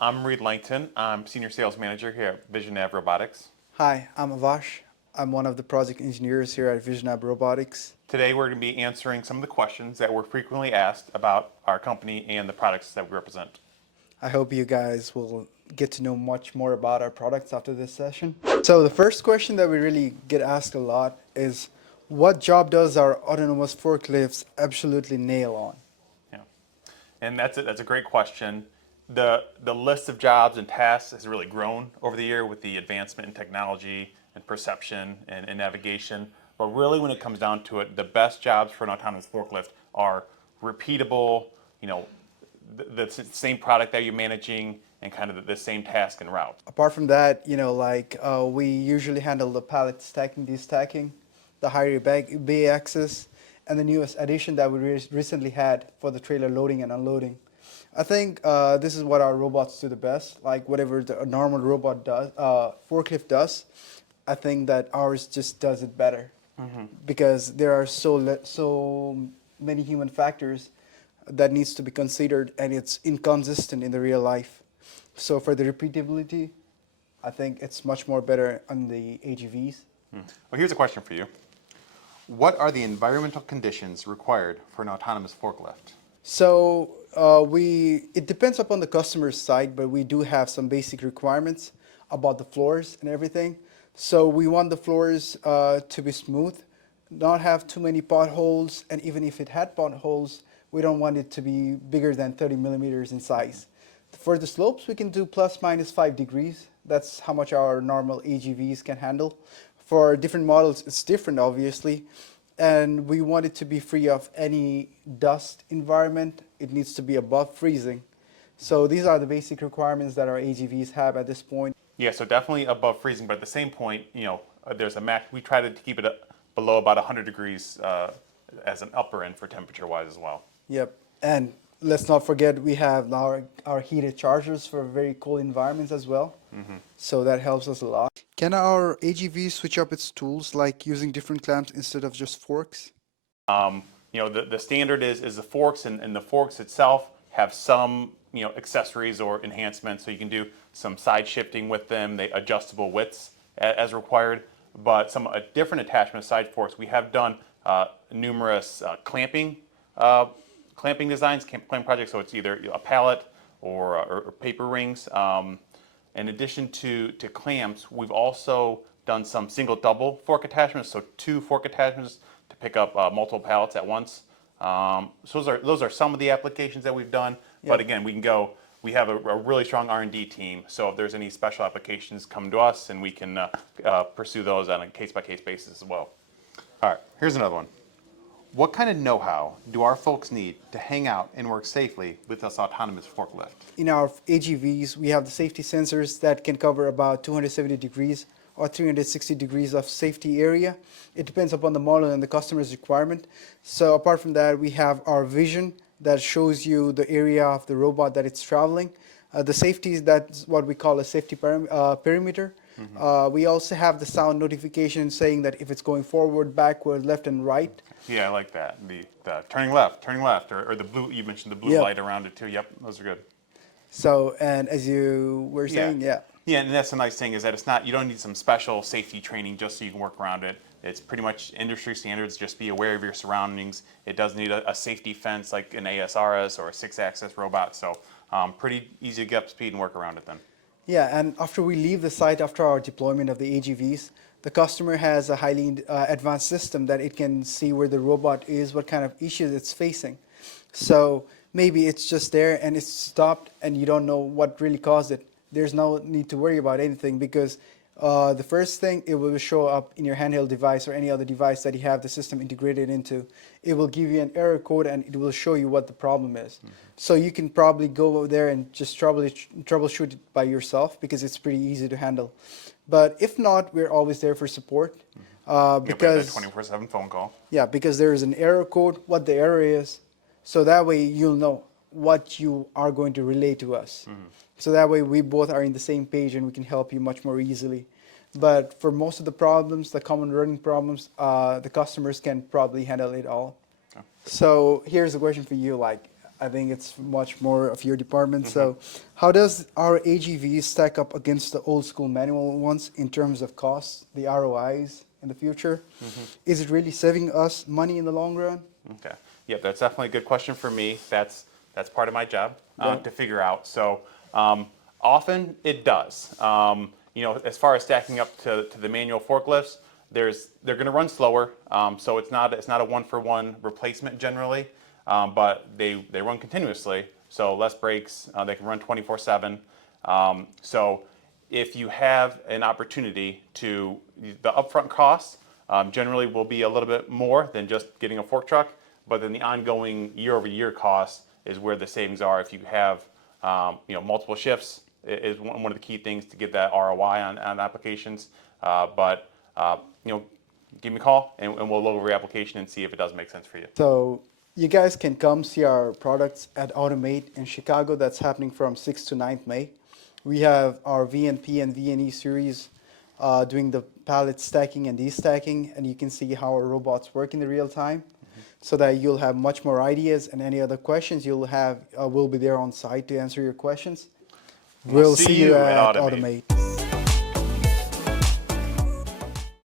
I'm Reed Langton. I'm Senior Sales Manager here at VisionAv Robotics. Hi, I'm Avash. I'm one of the project engineers here at VisionAb Robotics. Today we're going to be answering some of the questions that were frequently asked about our company and the products that we represent. I hope you guys will get to know much more about our products after this session. So the first question that we really get asked a lot is, what job does our autonomous forklifts absolutely nail on? Yeah. And that's a great question. The list of jobs and tasks has really grown over the year with the advancement in technology and perception and navigation. But really, when it comes down to it, the best jobs for an autonomous forklift are repeatable, the same product that you're managing and kind of the same task and route. Apart from that, we usually handle the pallet stacking, destacking, the higher bay access, and the newest addition that we recently had for the trailer loading and unloading. I think this is what our robots do the best. Like whatever the normal robot does, forklift does, I think that ours just does it better. Because there are so many human factors that needs to be considered, and it's inconsistent in the real life. So for the repeatability, I think it's much more better on the AGVs. Well, here's a question for you. What are the environmental conditions required for an autonomous forklift? So it depends upon the customer's side, but we do have some basic requirements about the floors and everything. So we want the floors to be smooth, not have too many potholes, and even if it had potholes, we don't want it to be bigger than 30 millimeters in size. For the slopes, we can do plus minus 5 degrees. That's how much our normal AGVs can handle. For different models, it's different, obviously. And we want it to be free of any dust environment. It needs to be above freezing. So these are the basic requirements that our AGVs have at this point. Yeah, so definitely above freezing, but at the same point, there's a max. We try to keep it below about 100 degrees as an upper end for temperature-wise as well. Yep. And let's not forget we have our heated chargers for very cold environments as well. So that helps us a lot. Can our AGV switch up its tools, like using different clamps instead of just forks? The standard is the forks, and the forks itself have some accessories or enhancements, so you can do some side shifting with them, they adjustable widths as required. But some different attachment side forks, we have done numerous clamping designs, clamping projects. So it's either a pallet or paper rings. In addition to clamps, we've also done some single double fork attachments, so 2 fork attachments to pick up multiple pallets at once. So those are some of the applications that we've done. Yep. But again, we have a really strong R&D team, so if there's any special applications, come to us and we can pursue those on a case-by-case basis as well. All right, here's another one. What kind of know-how do our folks need to hang out and work safely with this autonomous forklift? In our AGVs, we have the safety sensors that can cover about 270 degrees or 360 degrees of safety area. It depends upon the model and the customer's requirement. So apart from that, we have our vision that shows you the area of the robot that it's traveling. The safety, that's what we call a safety perimeter. We also have the sound notification saying that if it's going forward, backward, left, and right. Yeah, I like that. The turning left, or the blue, you mentioned the blue light around it too. Yep, those are good. So, and as you were saying, yeah. Yeah, and that's the nice thing is that it's not, you don't need some special safety training just so you can work around it. It's pretty much industry standards. Just be aware of your surroundings. It doesn't need a safety fence like an ASRS or a 6-axis robot. So pretty easy to get up to speed and work around it then. Yeah, and after we leave the site, after our deployment of the AGVs, the customer has a highly advanced system that it can see where the robot is, what kind of issues it's facing. So maybe it's just there and it's stopped and you don't know what really caused it. There's no need to worry about anything because the first thing, it will show up in your handheld device or any other device that you have the system integrated into. It will give you an error code and it will show you what the problem is. So you can probably go over there and just troubleshoot it by yourself because it's pretty easy to handle. But if not, we're always there for support. Because 24/7 phone call. Yeah, because there is an error code, what the error is. So that way you'll know what you are going to relay to us. So that way we both are in the same page and we can help you much more easily. But for most of the problems, the common running problems, the customers can probably handle it all. Okay. So here's a question for you, like I think it's much more of your department. So how does our AGVs stack up against the old school manual ones in terms of costs, the ROIs in the future? Is it really saving us money in the long run? Okay. Yep, that's definitely a good question for me. That's part of my job Right. to figure out. So often it does. As far as stacking up to the manual forklifts, they're going to run slower. So it's not a one-for-one replacement generally, but they run continuously. So less breaks. They can run 24/7. So if you have an opportunity to, the upfront costs generally will be a little bit more than just getting a fork truck, but then the ongoing year-over-year cost is where the savings are. If you have multiple shifts, is one of the key things to get that ROI on applications. But give me a call and we'll look over your application and see if it does make sense for you. So you guys can come see our products at Automate in Chicago. That's happening from 6th to 9th May. We have our VNP and VNE series doing the pallet stacking and destacking, and you can see how our robots work in the real time, so that you'll have much more ideas, and any other questions you'll have, we'll be there on site to answer your questions. We'll see see you you at at Automate. Automate.